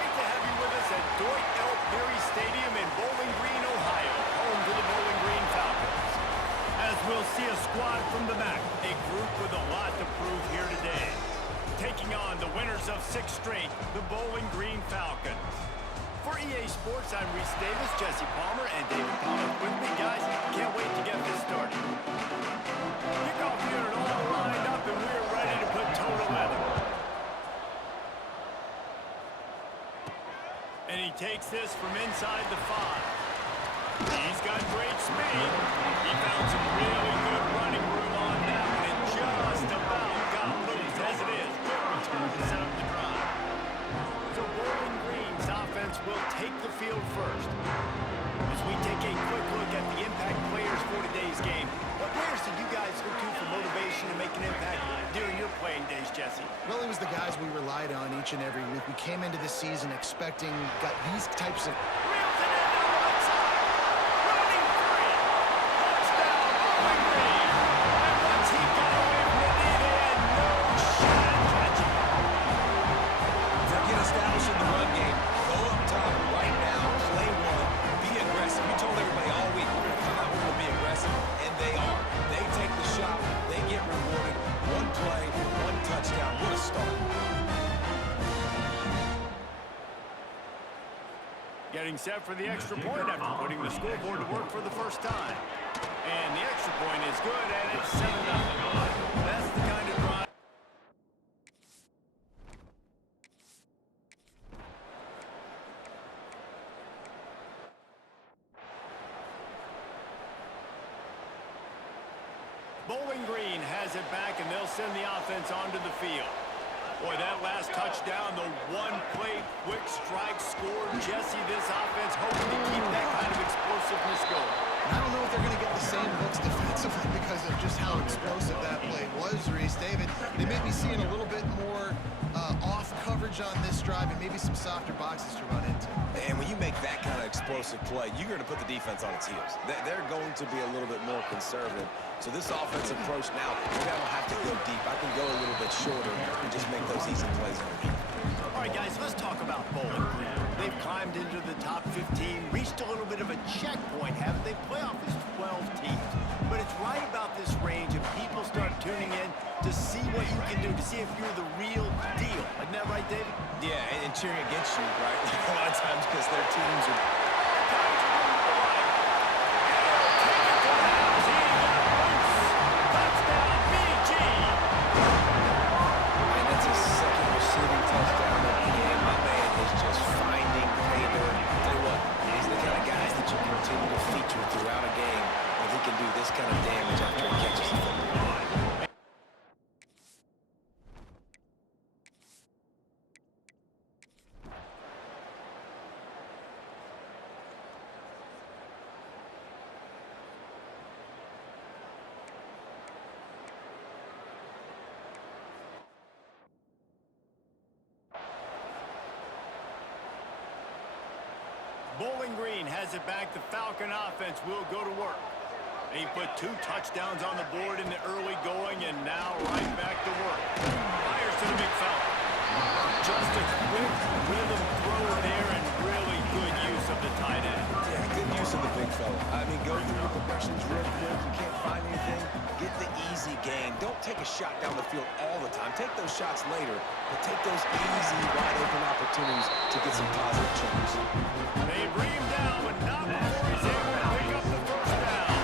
great to have you with us at Dwight L. Perry Stadium in Bowling Green, Ohio, home to the Bowling Green Falcons. As we'll see a squad from the back, a group with a lot to prove here today. Taking on the winners of 6 straight, the Bowling Green Falcons. For EA Sports, I'm Reese Davis, Jesse Palmer, and David Palmer with me, guys. Can't wait to get this started. Kickoff here and all lined up, and we're ready to put total weather. And he takes this from inside the 5. He's got great speed. He found some really good running room on that one and just about got loose as it is. Good return to set up the drive. So Bowling Green's offense will take the field first. As we take a quick look at the impact players for today's game, what players did you guys look to for motivation to make an impact during your playing days, Jesse? Well, it was the guys we relied on each and every week. We came into the season expecting these types of... Reels it in on the right side. Running free. Touchdown, Bowling Green. And once he got away from the lead, they had no shot at catching it. Get established in the run game. Go up top right now. Play one. Be aggressive. We told everybody all week we're going to come out, we're going to be aggressive, and they are. They take the shot. They get rewarded. One play, one touchdown. What a start. Getting set for the extra point after putting the scoreboard to work for the first time. And the extra point is good, and it's 7-0. That's the kind of drive. Bowling Green has it back, and they'll send the offense onto the field. Boy, that last touchdown, the one-play quick strike score. Jesse, this offense hoping to keep that kind of explosiveness going. And I don't know if they're going to get the same looks defensively because of just how explosive that play was, Reese. David, they may be seeing a little bit more off coverage on this drive and maybe some softer boxes to run into. And when you make that kind of explosive play, you're going to put the defense on its heels. They're going to be a little bit more conservative. So this offensive approach now, maybe I don't have to go deep. I can go a little bit shorter and just make those easy plays underneath. All right, guys, let's talk about Bowling Green. They've climbed into the top 15, reached a little bit of a checkpoint, haven't they? Playoff is 12 teams. But it's right about this range, and people start tuning in to see what you can do, to see if you're the real deal. Isn't that right, David? Yeah, and cheering against you, right? A lot of times because their teams are... throughout a game where he can do this kind of damage after he catches the football. Bowling Green has it back. The Falcon offense will go to work. He put 2 touchdowns on the board in the early going, and now right back to work. Fires to the big fella. Just a quick rhythm throw there, and really good use of the tight end. Yeah, good use of the big fella. I mean, go through the progressions real quick. You can't find anything. Get the easy gain. Don't take a shot down the field all the time. Take those shots later, but take those easy, wide-open opportunities to get some positive chunks. They bring him down, but not before he's able to pick up the first down.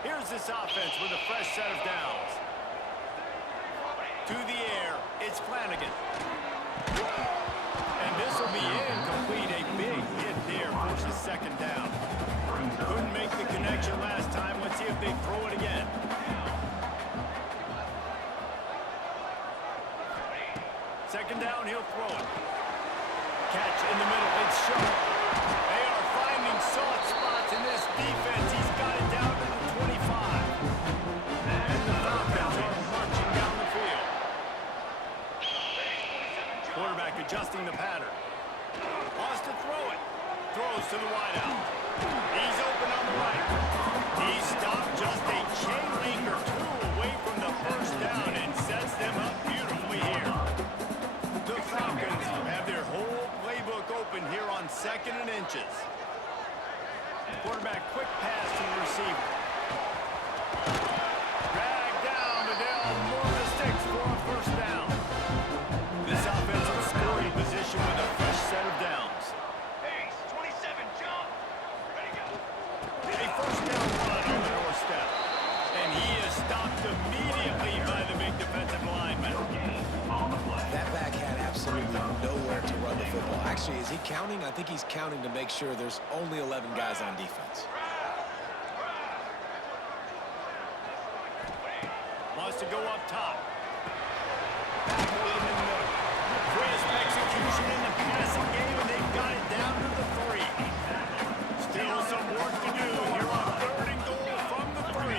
Here's this offense with a fresh set of downs. To the air, it's Flanagan. And this will be incomplete. A big hit there, forces 2nd down. Couldn't make the connection last time. Let's see if they throw it again. Second down, he'll throw it. Catch in the middle, it's short. They are finding soft spots in this defense. He's got it down to the 25. And the Falcons are marching down the field. Quarterback adjusting the pattern. Wants to throw it. Throws to the wideout. He's open on the right. He stopped just a chain link or 2 away from the first down and sets them up beautifully here. The Falcons have their whole quarterback. Quick pass to the receiver. Dragged down to Dale Moore the sticks for a first down. This offensive scoring position with a fresh set of downs. Hey, 27, jump. Ready, go. A first down run on the doorstep. And he is stopped immediately by the big defensive lineman. That back had absolutely nowhere to run the football. Actually, is he counting? I think he's counting to make sure there's only 11 guys on defense. Wants to go up top. Back over in the middle. Crisp execution in the passing game, and they've got it down to the 3. Still some work to do here on 3rd and goal from the 3.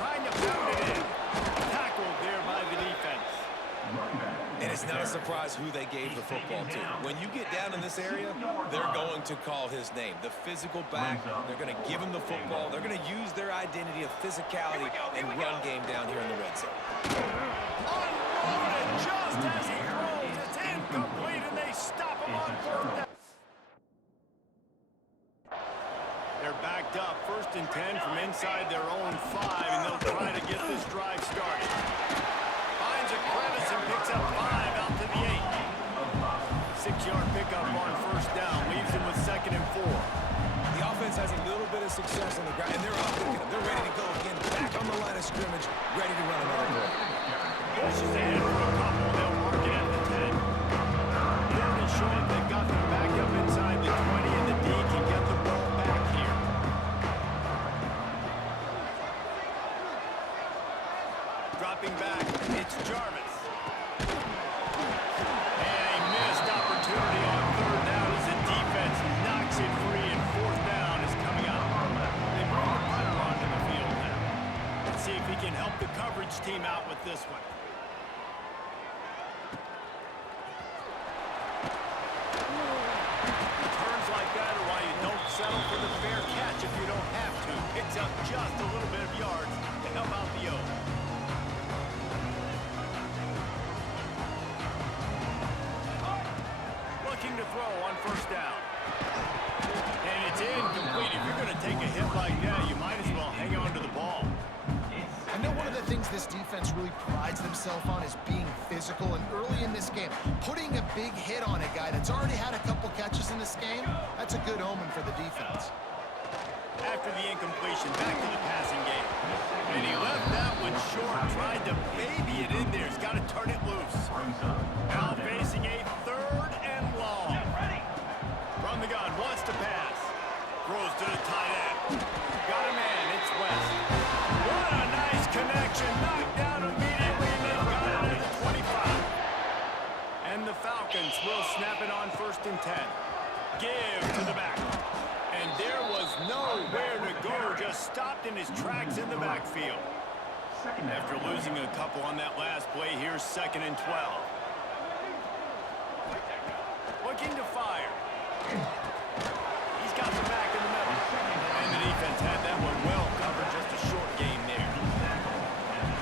Trying to pound it in. Tackled there by the defense. And it's not a surprise who they gave the football to. When you get down in this area, they're going to call his name. The physical back, they're going to give him the football. They're going to use their identity of physicality and run game down here in the red zone. Unloaded just as he throws. It's incomplete, and they stop him on 4th down. They're backed up. 1st and 10 from inside their own 5, and they'll try to get this drive started. Finds a crevice and picks up 5 out to the 8. 6-yard pickup on 1st down. Leaves him with 2nd and 4. The offense has a little bit of success on the ground, and they're up. They're ready to go again. Back on the line of scrimmage, ready to run another play. Pushes ahead for a couple. They'll mark it at the 10. 3rd and short. They've got them back up inside the 20, and the D can get the ball back here. Dropping back, it's Jarvis. And a missed opportunity on 3rd down as the defense knocks it free, and 4th down is coming up. They bring the punter onto the field now. Let's see if he can help the coverage team out with this one. Turns like that are why you don't settle for the fair catch if you don't have to. Picks up just a little bit of yards to help out the O. Looking to throw on 1st down. And it's incomplete. If you're going to take a hit like that, you might as well hang on to the ball. I know one of the things this defense really prides themselves on is being physical, and early in this game, putting a big hit on a guy that's already had a couple catches in this game, that's a good omen for the defense. After the incompletion, back to the passing game. And he left that one short, tried to baby it in there. He's got to turn it loose. Now facing a 3rd and long. From the gun, wants to pass. Throws to the tight end. Got a man, it's West. What a nice connection. Knocked down immediately, and they've got it at the 25. And the Falcons will snap it on 1st and 10. Give to the back. And there was nowhere to go, just stopped in his tracks in the backfield. After losing a couple on that last play, here's 2nd and 12. Looking to fire. He's got the back in the middle. And the defense had that one well covered, just a short game there.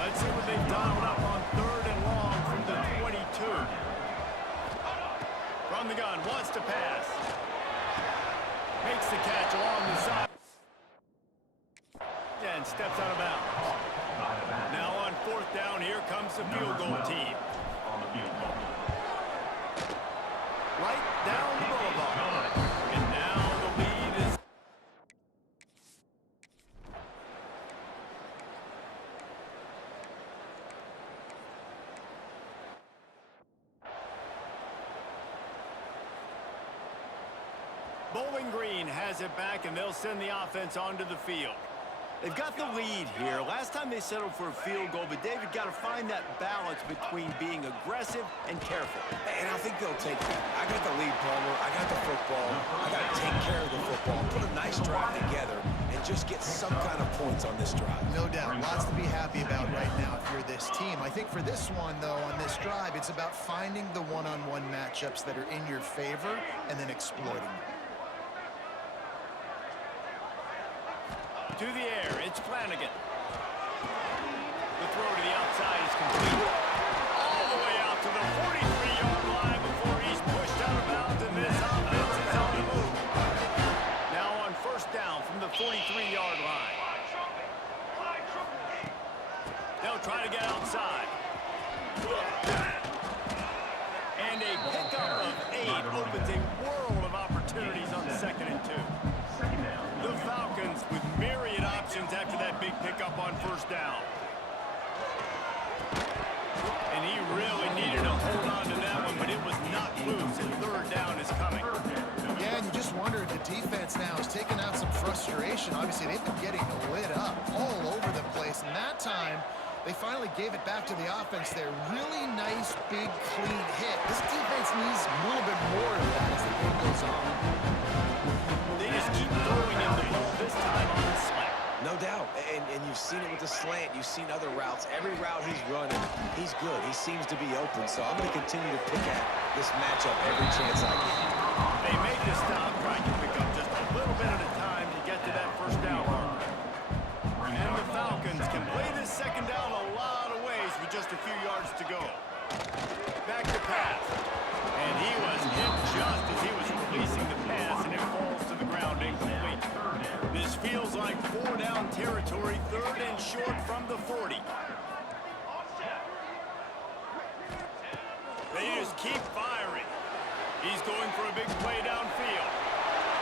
Let's see what they've dialed up on 3rd and long from the 22. From the gun, wants to pass. Makes the catch along the side. And steps out of bounds. Now on 4th down, here comes the field goal team. Right down the boulevard. And now the lead is... Bowling Green has it back, and they'll send the offense onto the field. They've got the lead here. Last time they settled for a field goal, but David got to find that balance between being aggressive and careful. And I think they'll take that. I got the lead, Palmer. I got the football. I got to take care of the football, put a nice drive together, and just get some kind of points on this drive. No doubt. Lots to be happy about right now if you're this team. I think for this one, though, on this drive, it's about finding the one-on-one matchups that are in your favor and then exploiting them. To the air, it's Flanagan. The throw to the outside is complete. All the way out to the 43-yard line before he's pushed out of bounds, and this offense is on the move. really needed to hold on to that one, but it was not loose, and third down is coming. Yeah, and you just wonder if the defense now has taken out some frustration. Obviously, they've been getting lit up all over the place, and that time, they finally gave it back to the offense there. Really nice, big, clean hit. This defense needs a little bit more of that as the game goes on. They just keep throwing him the ball, this time on the slant. No doubt, and you've seen it with the slant. You've seen other routes. Every route he's running, he's good. He seems to be open, so I'm going to continue to pick at this matchup every chance I get. They made the stop, trying to pick up just a little bit at a time to get to that first down marker. And the Falcons can play this second down a lot of ways with just a few yards to go. Back to pass. And he was hit just as he was releasing the pass, and it falls to the ground incomplete. This feels like 4-down territory, third and short from the 40. They just keep firing. He's going for a big play downfield.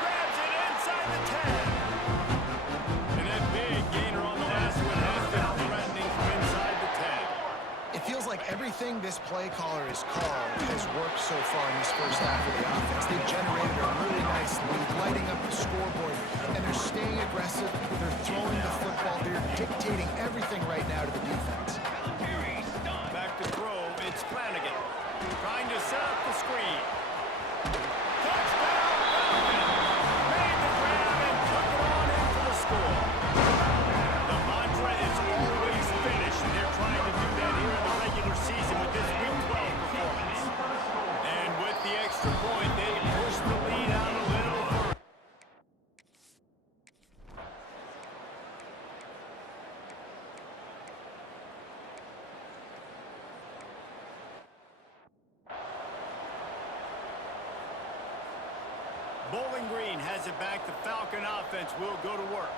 Grabs it inside the 10. And that big gainer on the last one has been threatening from inside the 10. It feels like everything this play caller has called has worked so far in this first half of the offense. They've generated a really nice lead, lighting up the scoreboard, and they're staying aggressive. They're throwing the football. They're dictating everything right now to the defense. Back to throw. It's Flanagan trying to set up the screen. Touchdown, Falcons! Made the grab and took it on in for the score. The mantra is always finish, and they're trying to do that here in the regular season with this Week 12 performance. And with the extra point, they push the lead out a little further. Bowling Green has it back. The Falcon offense will go to work.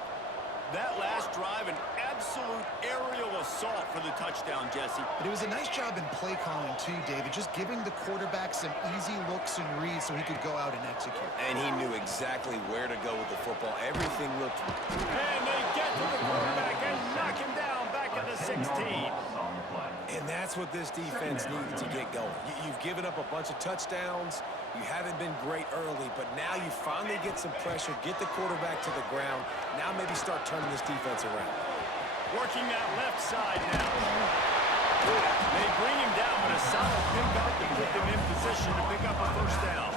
That last drive, an absolute aerial assault for the touchdown, Jesse. But it was a nice job in play calling too, David, just giving the quarterback some easy looks and reads so he could go out and execute. And he knew exactly where to go with the football. Everything looked... And they get to the quarterback and knock him down back at the 16. And that's what this defense needed to get going. You've given up a bunch of touchdowns. You haven't been great early, but now you finally get some pressure, get the quarterback to the ground. Now maybe start turning this defense around. Working that left side now. They bring him down, but a solid pickup to put them in position to pick up a first down.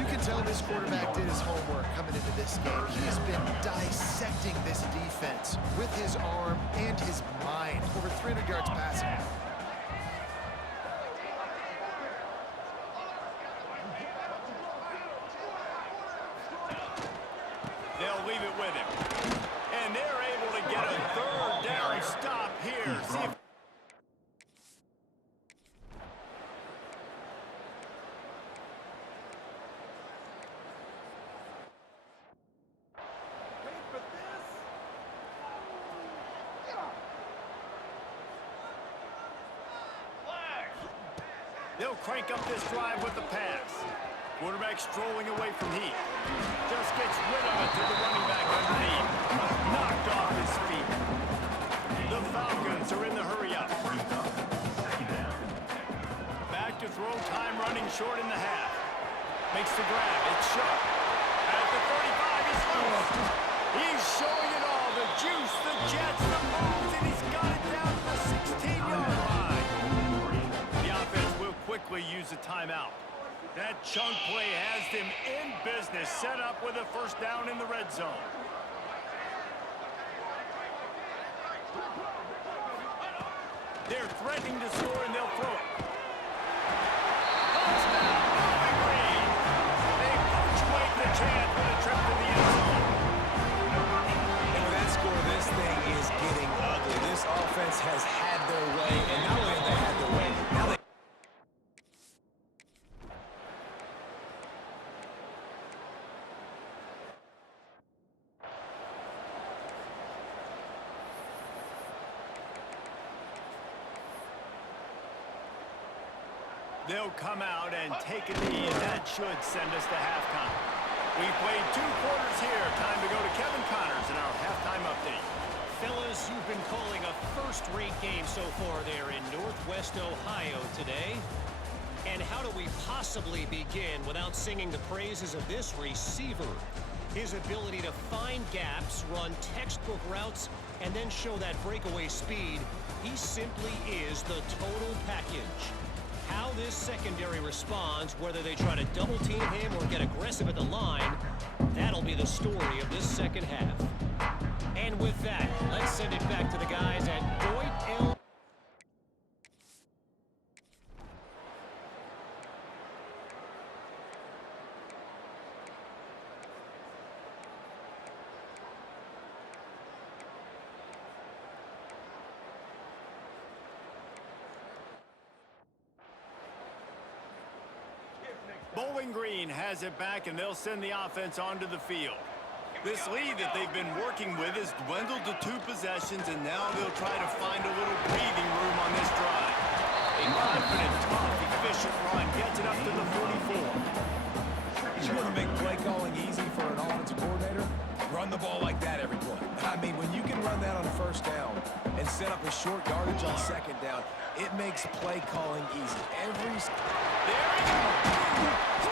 You can tell this quarterback did his homework coming into this game. He's been dissecting this defense with his arm and his mind. Over 300 yards passing. They'll leave it with him. And they're able to get a third down stop here. See if they'll crank up this drive with the pass. Quarterback strolling away from heat. Just gets rid of it to the running back underneath. Knocked off his feet. The Falcons are in the hurry up. Back to throw, time running short in the half. Makes the grab, it's short. At the 35, he's loose. He's showing it all, the juice, the jets, the moves, and he's got it down to the 16-yard line. The offense will quickly use a timeout. That chunk play has them in business, set up with a first down in the red zone. They're threatening to score, and they'll throw it. Touchdown, Bowling Green! They punctuate the chance with a trip to the end zone. And with that score, this thing is getting ugly. This offense has had their way, and not only have they had their way, now they... They'll come out and take a knee, and that should send us to halftime. We've played 2 quarters here. Time to go to Kevin Connors in our halftime update. Fellas, you've been calling a first-rate game so far there in Northwest Ohio today. And how do we possibly begin without singing the praises of this receiver? His ability to find gaps, run textbook routes, and then show that breakaway speed. He simply is the total package. How this secondary responds, whether they try to double-team him or get aggressive at the line, that'll be the story of this second half. And with that, let's send it back to the guys at G11. Bowling Green has it back, and they'll send the offense onto the field. This lead that they've been working with has dwindled to 2 possessions, and now they'll try to find a little breathing room on this drive. A confident, tough, efficient run gets it up to the 44. You want to make play calling easy for an offensive coordinator? Run the ball like that every play. I mean, when you can run that on first down and set up a short yardage on second down, it makes play calling easy. There he goes.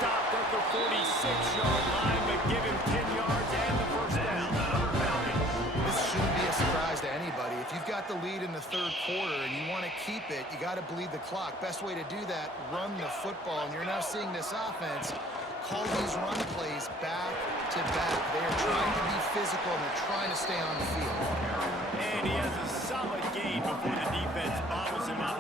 Stopped at the 46-yard line, but give him 10 yards and the first down. This shouldn't be a surprise to anybody. If you've got the lead in the third quarter and you want to keep it, you got to bleed the clock. Best way to do that, run the football. And you're now seeing this offense call these run plays back to back. They are trying to be physical, and they're trying to stay on the field. And he has a solid gain before the defense bottles him up.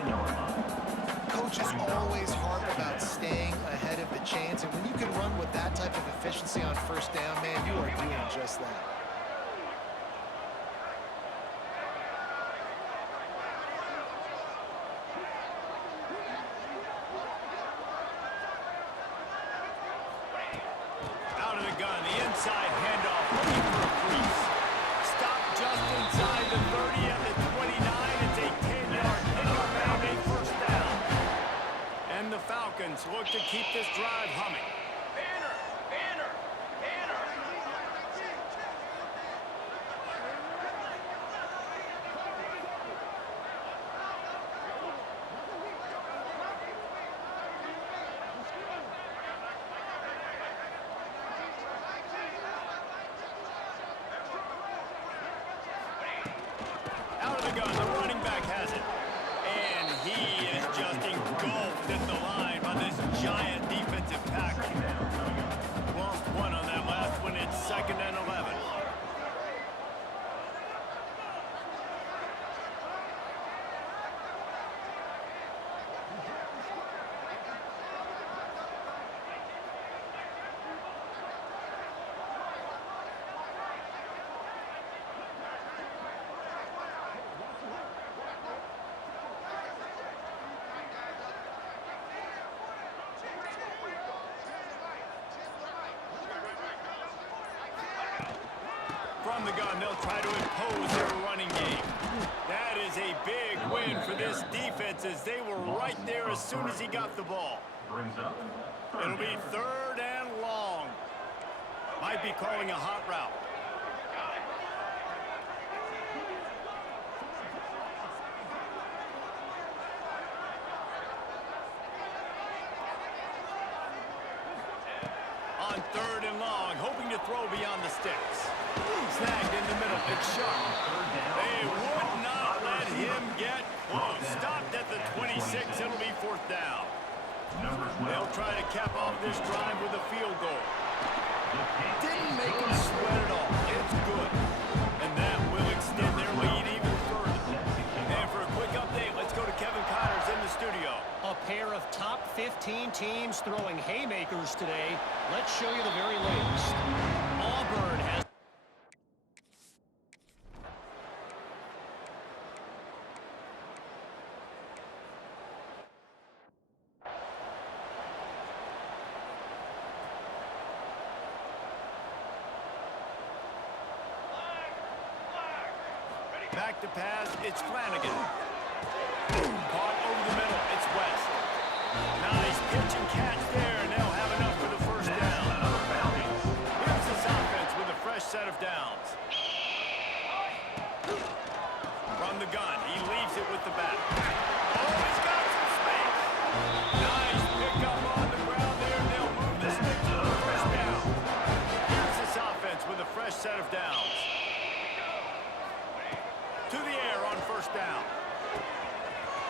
Coaches always harp about staying ahead of the chance, and when you can run with that type of efficiency on first down, man, you are doing just that. Out of the gun, the inside handoff, looking for a crease. Stop just inside the 30 at the 29. It's a 10-yard pickup and a first down. And the Falcons look to keep this drive humming. Banner! Banner! Banner! Out of the gun, the running back has it. And he is just engulfed at the line by this giant defensive tackle. Lost one on that last one. It's 2nd and 11. From the gun, they'll try to impose their running game. That is a big win for this defense, as they were right there as soon as he got the ball. It'll be 3rd and long. Might be calling a hot route. On 3rd and long, hoping to throw beyond the sticks. Snagged in the middle. It's sharp. They would not let him get close. Stopped at the 26. It'll be 4th down. They'll try to cap off this drive with a field goal. Didn't make them sweat at all. It's good. And that will extend their lead even further. And for a quick update, let's go to Kevin Connors in the studio. A pair of top 15 teams throwing haymakers today. Let's show you the very latest. Auburn has... Back to pass, it's Flanagan. Caught over the middle, it's West. Nice pitch and catch there, and they'll have enough for the first down. Here's this offense with a fresh set of downs. fresh set of downs. To the air on first down.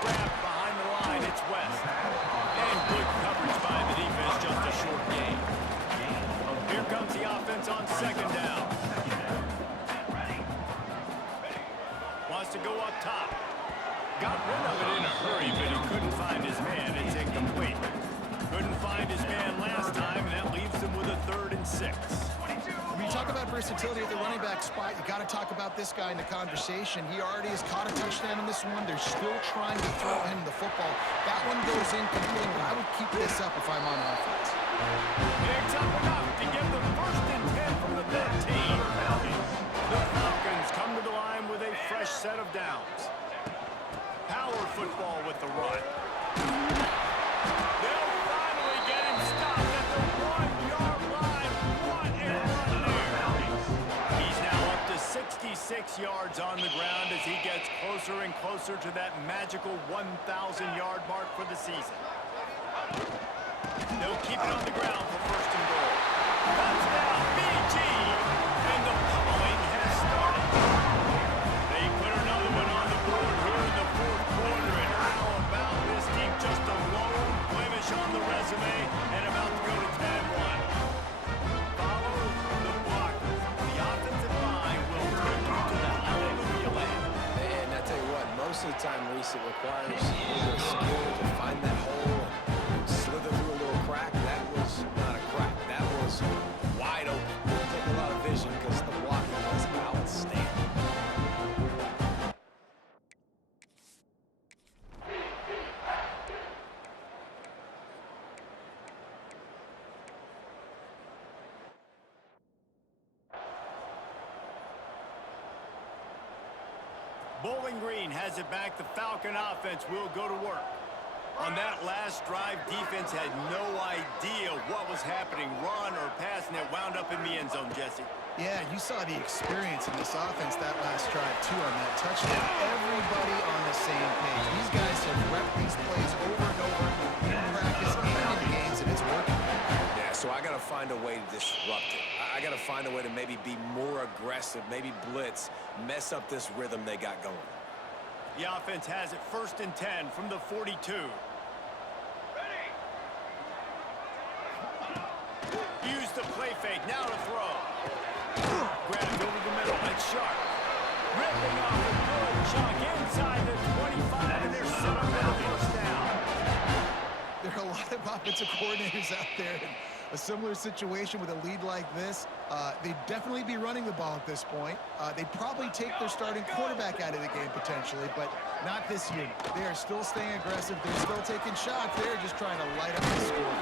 Grabbed behind the line, it's West. And good coverage by the defense, just a short gain. Here comes the offense on second down. Wants to go up top. Got rid of it in a hurry, but he couldn't find his man. It's incomplete. Couldn't find his man last time, and that leaves him with a 3rd and 6. When you talk about versatility at the running back spot, you got to talk about this guy in the conversation. He already has caught a touchdown in this one. They're still trying to throw him the football. That one goes incomplete, but I would keep this up if I'm on offense. Picks up enough to give them 1st and 10 from the 13. The Falcons come to the line with a fresh set of downs. Power football with the run. They'll finally get him stopped at the 1-yard line. What a run there. He's now up to 66 yards on the ground as he gets closer and closer to that magical 1,000-yard mark for the season. They'll keep it on the ground for 1st and goal. Touchdown, BG! And the pummeling has started. They put another one on the board here in the 4th quarter, and how about this team? Just a lone blemish on the resume and about to go to 10-1. Follow the blockers. The offensive line will take you to the hallelujah land. And I tell you what, most of the time, Reese, it requires a little skill to find that hole and slither through a little crack. That was not a crack. That was wide open. It took a lot of vision because the blocking was outstanding. Bowling Green has it back. The Falcon offense will go to work. On that last drive, defense had no idea what was happening, run or pass, and it wound up in the end zone, Jesse. Yeah, you saw the experience in this offense that last drive, too, on that touchdown. Everybody on the same page. These guys have repped these plays over and over in practice and in games, and it's working. Yeah, so I got to find a way to disrupt it. I got to find a way to maybe be more aggressive, maybe blitz, mess up this rhythm they got going. The offense has it 1st and 10 from the 42. Use the play fake, now to throw. Grabbed over the middle, it's sharp. Ripping off a good chunk inside the 25, and they're set up for the 1st down. There are a lot of offensive coordinators out there in a similar situation with a lead like this. They'd definitely be running the ball at this point. They'd probably take their starting quarterback out of the game potentially, but not this year. They are still staying aggressive. They're still taking shots. They're just trying to light up the score.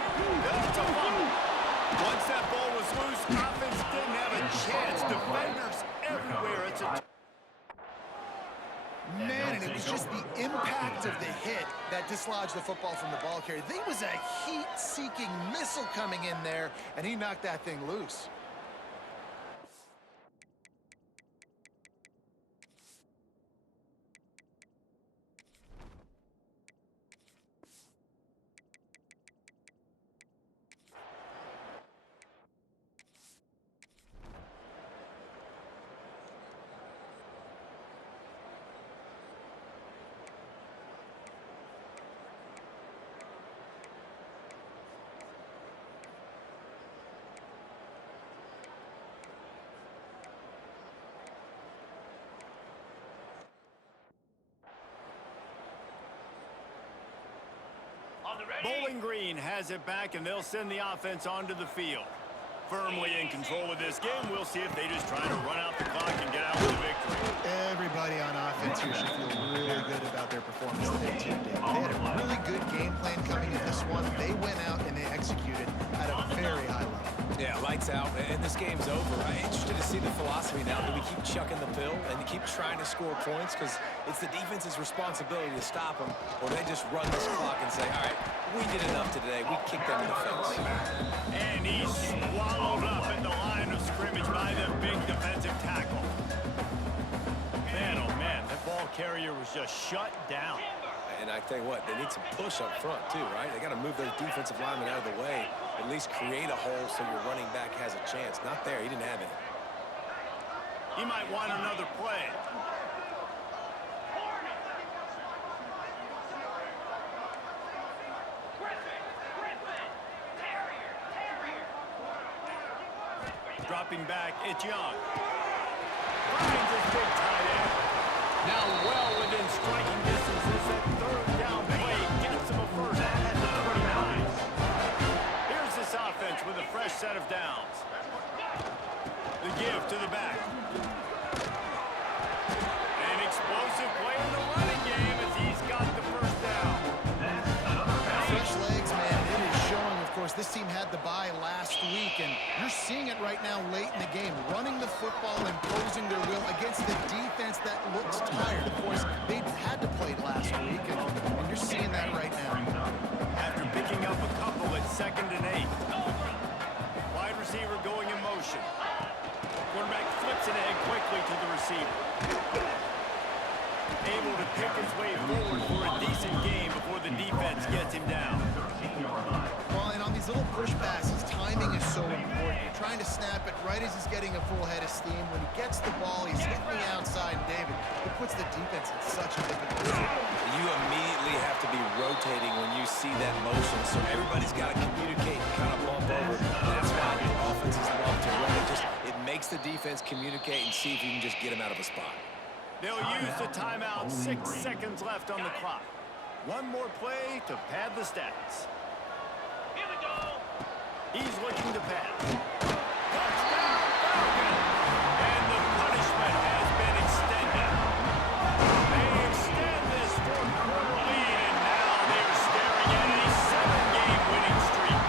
That's a fumble. Once that ball was loose, offense didn't have a chance. Defenders everywhere. It's a man, and it was just the impact of the hit that dislodged the football from the ball carrier. There was a heat-seeking missile coming in there, and he knocked that thing loose. Bowling Green has it back, and they'll send the offense onto the field. Firmly in control of this game. We'll see if they just try to run out the clock and get out with a victory. Everybody on offense here should feel really good about their performance today, too, Dave. They had a really good game plan coming in this one. They went out and they executed at a very high level. Yeah, lights out, and this game's over. I'm interested to see the philosophy now. Do we keep chucking the pill and keep trying to score points? Because it's the defense's responsibility to stop them, or they just run this clock and say, all right, we did enough today. We kicked them in the face. And he's swallowed up at the line of scrimmage by the big defensive tackle. Man, oh man, that ball carrier was just shut down. And I tell you what, they need some push up front too, right? They got to move their defensive lineman out of the way, at least create a hole so your running back has a chance. Not there, he didn't have it. He might want another play. Dropping back, it's Young. Finds his big tight end. Now well within striking distance as that third down play gets him a first at the 29. Here's this offense with a fresh set of downs. The give to the back. An explosive play in the running game as he's got the first down. Fresh legs, man. It is showing, of course, this team had the bye last week, and you're seeing it right now late in the game. Running the football, imposing their will against the defense that looks tired. Of course, they had to play last week, and you're seeing that right now. After picking up a couple at 2nd and 8. Wide receiver going in motion. Quarterback flips it ahead quickly to the receiver. Able to pick his way forward for a decent game before the defense gets him down. Well, and on these little push passes, timing is so important. You're trying to snap it right as he's getting a full head of steam. When he gets the ball, he's hitting the outside, and David, it puts the defense in such a difficult position. You immediately have to be rotating when you see that motion, so everybody's got to communicate and kind of bump over. That's why the offenses love to run it. It makes the defense communicate and see if you can just get them out of a spot. They'll use the timeout. 6 seconds left on the clock. One more play to pad the stats. Here we go. He's looking to pass. Touchdown, Falcons! And the punishment has been extended. They extend this fourth-quarter lead, and now they're staring at a 7-game winning streak.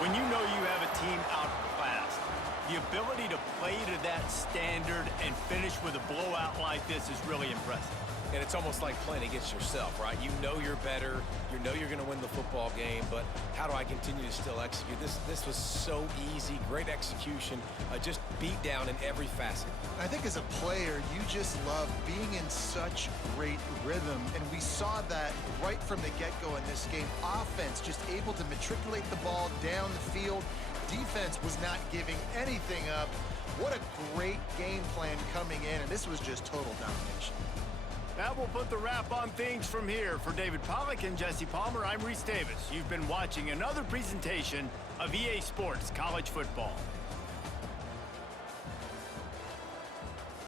When you know you have a team outclassed, the ability to play to that standard and finish with a blowout like this is really impressive. And it's almost like playing against yourself, right? You know you're better. You know you're going to win the football game, but how do I continue to still execute? This was so easy, great execution, just beat down in every facet. I think as a player, you just love being in such great rhythm, and we saw that right from the get-go in this game. Offense just able to matriculate the ball down the field. Defense was not giving anything up. What a great game plan coming in, and this was just total domination. That will put the wrap on things from here. For David Pollack and Jesse Palmer, I'm Reese Davis. You've been watching another presentation of EA Sports College Football.